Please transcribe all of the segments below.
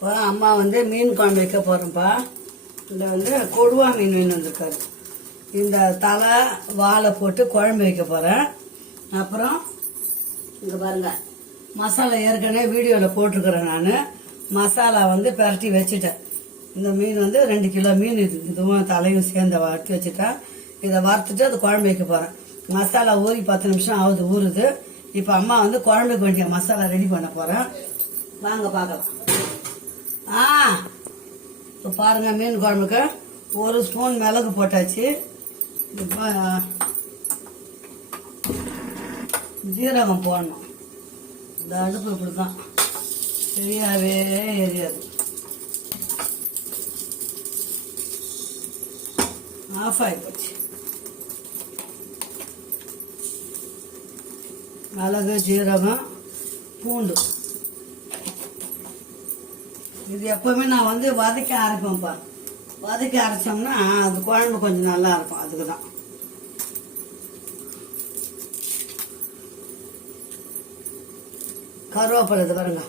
இப்போ அம்மா வந்து மீன் குழம்பு வைக்க போகிறோம்ப்பா. இதில் வந்து கொடுவா மீன் வந்திருக்காரு. இந்த தலை வாழை போட்டு குழம்பு வைக்க போகிறேன். அப்புறம் இங்கே பாருங்க, மசாலா ஏற்கனவே வீடியோவில் போட்டிருக்கிறேன். நான் மசாலா வந்து பரட்டி வச்சுட்டேன். இந்த மீன் வந்து 2 கிலோ மீன் இதுவும் தலையும் சேர்ந்த வறுத்து வச்சுட்டேன். இதை வறுத்துட்டு அது குழம்பு வைக்க போகிறேன். மசாலா ஊறி 10 நிமிஷம் ஆகுது, ஊறுது. இப்போ அம்மா வந்து குழம்புக்கு வேண்டிய மசாலா ரெடி பண்ண போகிறேன். வாங்க பார்க்கலாம். இப்போ பாருங்க, மீன் குழம்புக்கு 1 ஸ்பூன் மிளகு போட்டாச்சு. இப்போ ஜீரகம் போடணும். இந்த அடுப்பு இப்படி தான் சரியாகவே எரியாது. ஆஃப் ஆகி போச்சு. மிளகு, ஜீரகம், பூண்டு இது எப்பவுமே நான் வந்து வதக்கி அரைப்பேன்ப்பா. வதக்கி அரைச்சோம்னா அது குழம்பு கொஞ்சம் நல்லா இருக்கும். அதுக்கு தான். கருவேப்பிலை இது பாருங்க,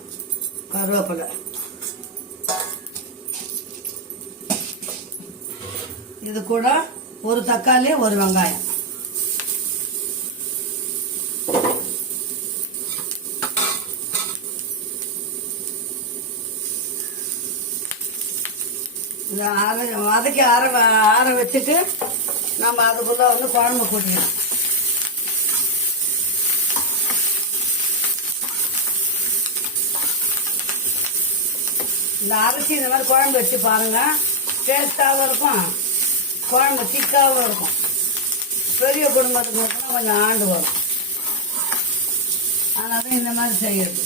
கருவேப்பிலை. இது கூட 1 தக்காளி, 1 வெங்காயம். இதை வதக்கி ஆற வச்சுட்டு நம்ம அதுக்குள்ள வந்து குழம்பு கூட்டிக்கலாம். இந்த அரிசி இந்த மாதிரி குழம்பு வச்சு பாருங்க, டேஸ்டாகவும் இருக்கும், குழம்பு திக்காகவும் இருக்கும். பெரிய குடும்பத்துக்கு மட்டும் கொஞ்சம் ஆண்டு வரும். அதனால தான் இந்த மாதிரி செய்யறது.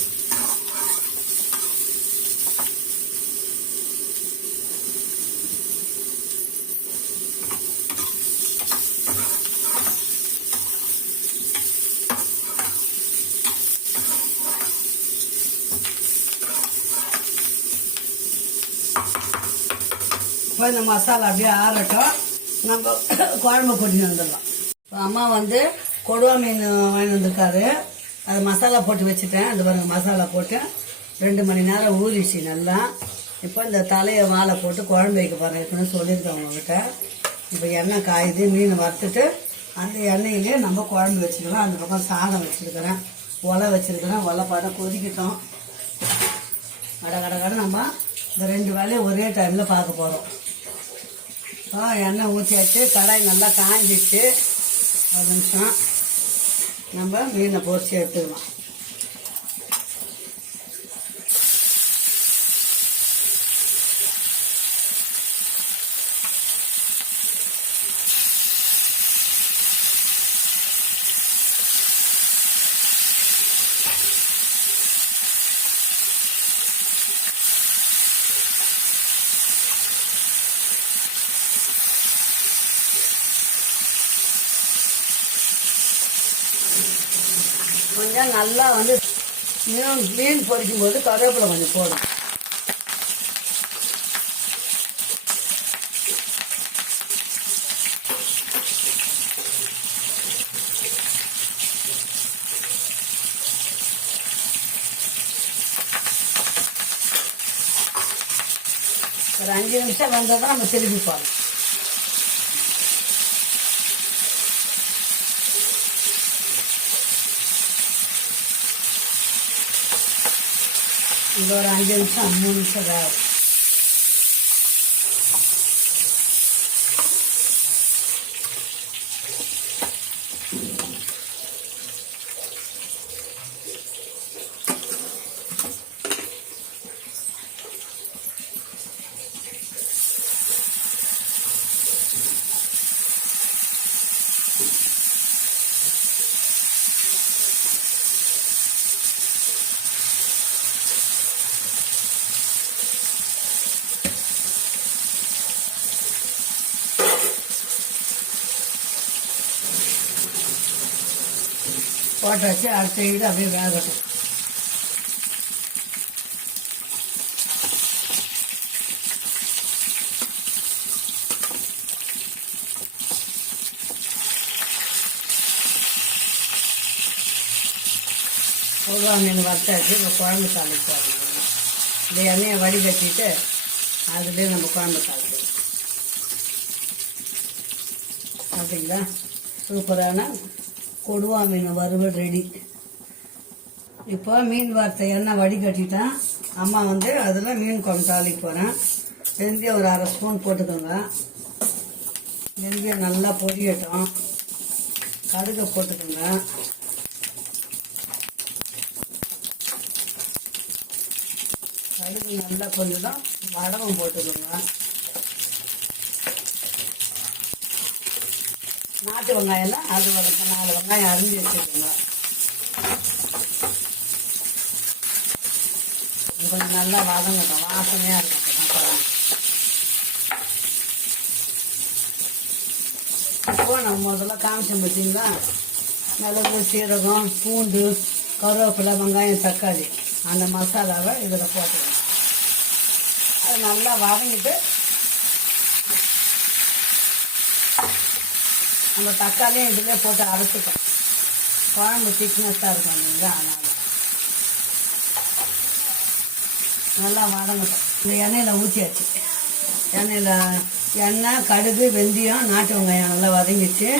இப்போ இந்த மசாலா அப்படியே ஆறட்டும், நம்ம குழம்பு கொட்டிட்டு வந்துடலாம். இப்போ அம்மா வந்து கொடுவா மீன் வாங்கி வந்திருக்காரு. அது மசாலா போட்டு வச்சுட்டேன். அது பாருங்க, மசாலா போட்டு 2 மணி நேரம் ஊறிச்சு நல்லா. இப்போ இந்த தலையை வாழை போட்டு குழம்பு வைக்க போகிறேன். இருக்குன்னு சொல்லியிருக்கேன் உங்ககிட்ட. இப்போ எண்ணெய் காயுது, மீன் வறுத்துட்டு அந்த எண்ணெயிலே நம்ம குழம்பு வச்சுக்கலாம். அந்த பக்கம் சாதம் வச்சுருக்கிறேன், ஒலை வச்சுருக்கிறேன். ஒலை பாடம் கொதிக்கிட்டோம். கடை நம்ம இந்த 2 வேலையும் ஒரே டைமில் பார்க்க போகிறோம். எண்ணெய் ஊற்றியாச்சு, கடாய் நல்லா காஞ்சிச்சு. 1 நிமிஷம் நம்ம மீனை பொரிச்சு எடுத்துக்கலாம். கொஞ்சம் நல்லா வந்து மீன் பொரிக்கும் போது கருவேப்பிலை கொஞ்சம் போடும். ஒரு 5 நிமிஷம் வந்தால் தான் நம்ம திருப்பி போகலாம். இது ஒரு 5 நிமிஷம் 3 நிமிஷம் ஆகும். போட்டாச்சு. அடுத்த இது அப்படியே வேகட்டும். கொடுவா மீன் வறுத்தாச்சு. இப்போ குழம்பு தாளிச்சு இந்த எண்ணெயை வடிகட்டிட்டு அதுலேயே நம்ம குழம்பு சாப்பிடுவோம். பார்த்தீங்களா, சூப்பரான கொடுவா மீன் வறுவல் ரெடி. இப்போ மீன் வறுத்த எண்ணெய் வடிகட்டிட்டேன். அம்மா வந்து அதில் மீன் குழம்பு தாளிக்க போகிறேன். வெந்தயம் ஒரு 1/2 ஸ்பூன் போட்டுக்கோங்க. வெந்தயம் நல்லா பொரியட்டும். கடுகு போட்டுக்கோங்க. கடுகு நல்லா கொஞ்சம் வடகம் போட்டுக்கோங்க. நாட்டு வெங்காயம்லாம் அது ஒரு 4 வெங்காயம் அரிஞ்சு வச்சுக்கோங்க. கொஞ்சம் நல்லா வதங்கட்டும், வாசனையாக இருக்கும். இப்போ நம்ம முதல்ல காமிச்சோம் பார்த்தீங்களா, மிளகு, சீரகம், பூண்டு, கருவேப்பிலை, வெங்காயம், தக்காளி, அந்த மசாலாவை இதில் போட்டுக்கணும். அது நல்லா வதங்கிட்டு நம்ம தக்காளியும் இதிலே போட்டு அரைச்சிட்டோம். குழம்பு திக்னஸ்ஸாக இருக்கும் இல்லைங்களா, அதனால் நல்லா வதங்கட்டும். இந்த எண்ணெயில் ஊற்றியாச்சு. எண்ணெய், கடுகு, வெந்தயம், நாட்டு வெங்காயம் நல்லா வதங்கிச்சு.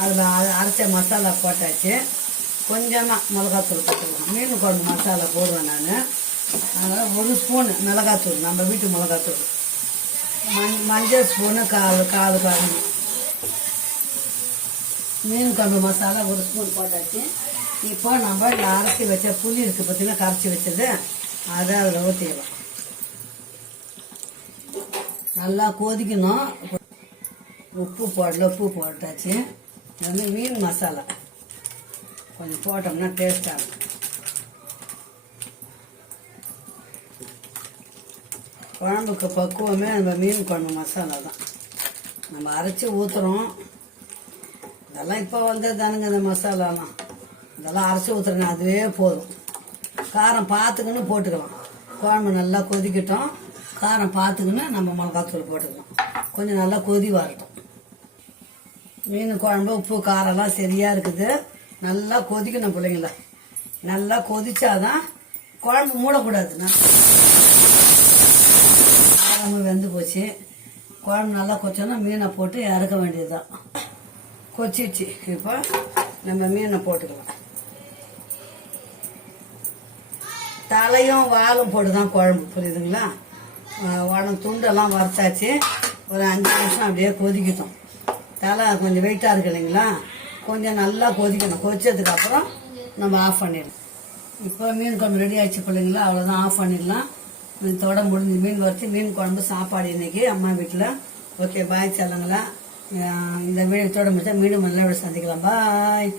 அதில் அரைச்ச மசாலா போட்டாச்சு. கொஞ்சமாக மிளகாத்தூள் போட்டுக்கலாம். மீன் குழம்பு மசாலா போடுவேன் நான். அதனால் 1 ஸ்பூன் மிளகாத்தூள், நம்ம வீட்டு மிளகாத்தூள். மஞ்சள் ஸ்பூனு கால் பாருங்க. மீன் குழம்பு மசாலா 1 ஸ்பூன் போட்டாச்சு. இப்போ நம்ம இந்த அரைச்சி வச்ச புளி இருக்குது பார்த்தீங்கன்னா, கரைச்சி வச்சது, அதை அதில் ஊற்றிடலாம். நல்லா கொதிக்கணும். உப்பு போட்டாச்சு. இது வந்து மீன் மசாலா கொஞ்சம் போட்டோம்னா டேஸ்டாக இருக்கும். குழம்புக்கு பக்குவமே நம்ம மீன் குழம்பு மசாலா தான். நம்ம அரைச்சி ஊற்றுறோம். இதெல்லாம் இப்போ வந்தது தானுங்க இந்த மசாலாலாம். இதெல்லாம் அரைச்சி ஊற்றுறேங்க, அதுவே போதும். காரம் பார்த்துக்கின்னு போட்டுக்கலாம். குழம்பு நல்லா கொதிக்கட்டும். காரம் பார்த்துக்கின்னு நம்ம மிளகாத்தூள் போட்டுக்கலாம். கொஞ்சம் நல்லா கொதி வரட்டும். மீன் குழம்பு உப்பு காரம்லாம் சரியாக இருக்குது. நல்லா கொதிக்கணும் பிள்ளைங்களா. நல்லா கொதிச்சாதான் குழம்பு மூடக்கூடாதுண்ணா. குழம்பு வெந்து போச்சு. குழம்பு நல்லா கொச்சோன்னா மீனை போட்டு இறக்க வேண்டியதுதான். கொச்சிச்சு. இப்போ நம்ம மீனை போட்டுக்கலாம். தலையும் வாலும் போட்டு தான் குழம்பு, புரியுதுங்களா. உடம்பு துண்டெல்லாம் வறுத்தாச்சு. ஒரு 5 நிமிஷம் அப்படியே கொதிக்கட்டும். தலை கொஞ்சம் வெயிட்டாக இருக்கு இல்லைங்களா, கொஞ்சம் நல்லா கொதிக்கணும். கொதிச்சதுக்கப்புறம் நம்ம ஆஃப் பண்ணிடலாம். இப்போ மீன் குழம்பு ரெடி ஆகிடுச்சு பிள்ளைங்களா, அவ்வளோதான், ஆஃப் பண்ணிடலாம். இதோட முடிஞ்சு மீன் வறுத்து மீன் குழம்பு சாப்பாடு இன்னைக்கு அம்மா வீட்டில். ஓகே, பாய் செல்லுங்களா. இந்த வீடியோத்தோட முடிச்சா மீண்டும் நல்ல விட சந்திக்கலாம். பாய்.